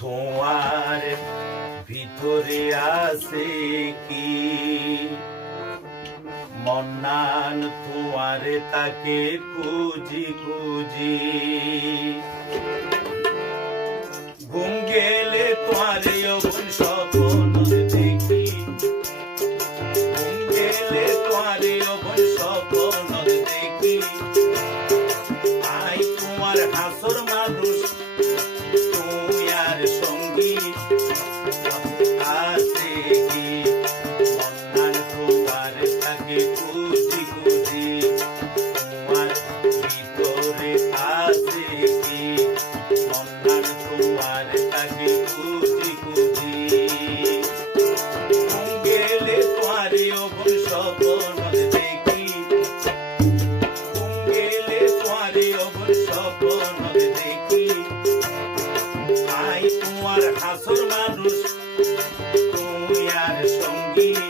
তোমার ভিতরে আছে কি? মন্নান তোমার তাকে খুঁজি খুঁজি। ঘুম গেলে তোমার অগুন স্বপন দেখি। ঘুম গেলে তোমার be.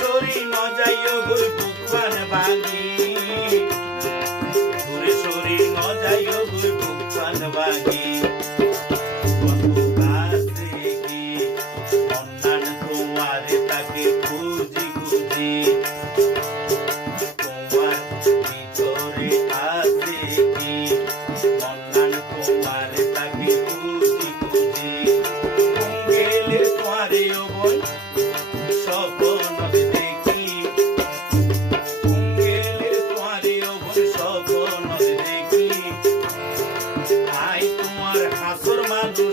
সরি নজাইও গোল বুকবান বাগি দূরে সরি নজাইও গোল বুকবান বাগি আই তোমার হাসর মানুষ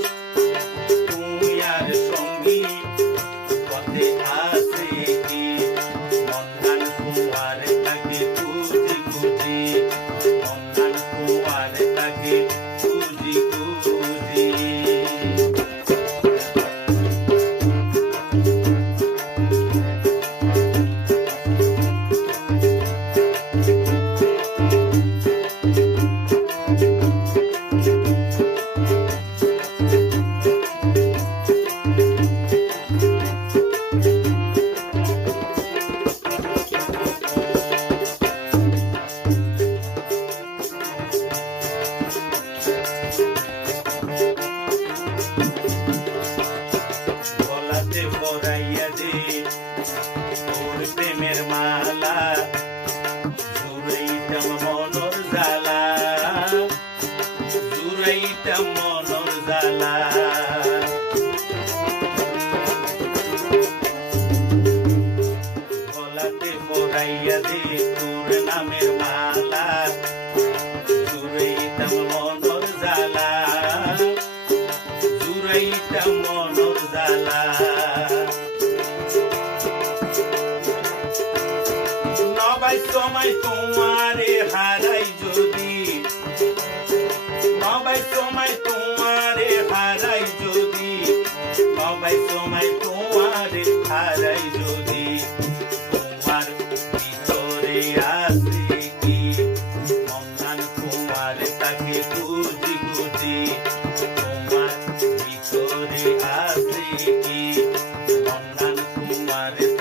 এইটা মন জ্বালা। নবাই সময় তুমি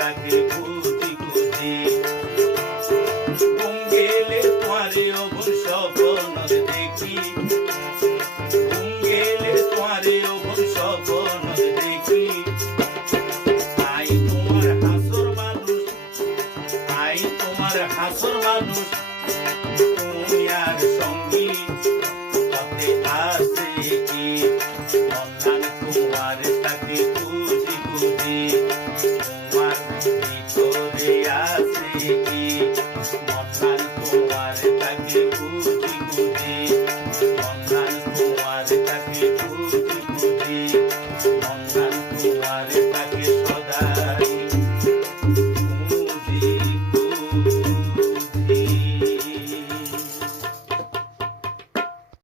লাগে বুঝি বুঝি গেলে তোমারে অবশ্য দেখি। গেলে তোমারে Suárez.